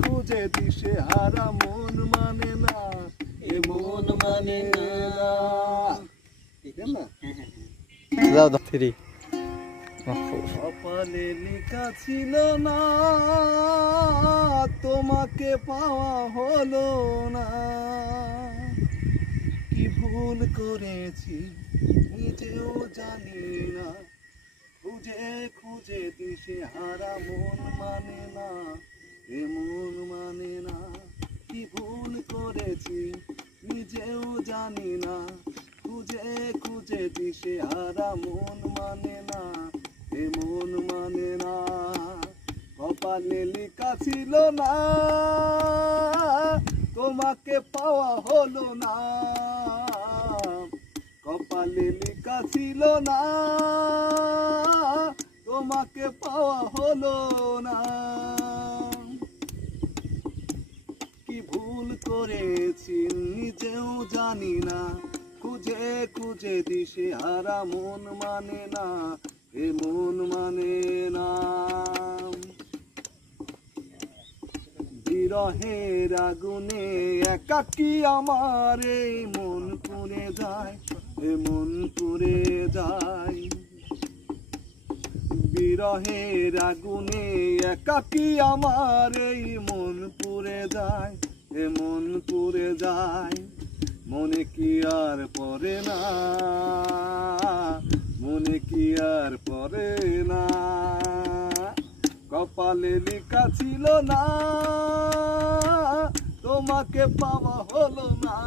খুঁজে দিশে হারা মন মানে না, এ মন মানে না। যাও দাও ফ্রি। কপালে লেখা ছিল না, তোমাকে পাওয়া হলো না। কি ভুল করেছি নিজেও জানি না, খুঁজে খুঁজে দিশে হারা মন মানে না, এ মন মানে না। কি ভুল করেছি নিজেও জানি না, খুঁজে খুঁজে দিশে হারা মন মানে না, এ মন মানে না। কপালে লেখা ছিল না, তোমাকে পাওয়া হলো না। কপালে লেখা ছিল না, তোমাকে পাওয়া হলো না। কি ভুল করেছি নিজেও জানি না, খুঁজে খুঁজে দিশে হারা মন মানে না, এ মন মানে না। বিরহের আগুনে একাকী আমার এই মন পুড়ে যায়, এ মন পুড়ে যায়। বিরহের আগুনে একাকী আমার এই মন পুড়ে যায়, এ মন পুড়ে যায়। মনে কি আর পড়ে না, মনে কি আর পড়ে না। কপালে লেখা ছিল না, তোমাকে পাওয়া হলো না।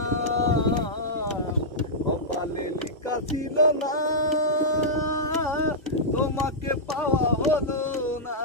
কপালে লেখা ছিল না, তোমাকে পাওয়া হলো না।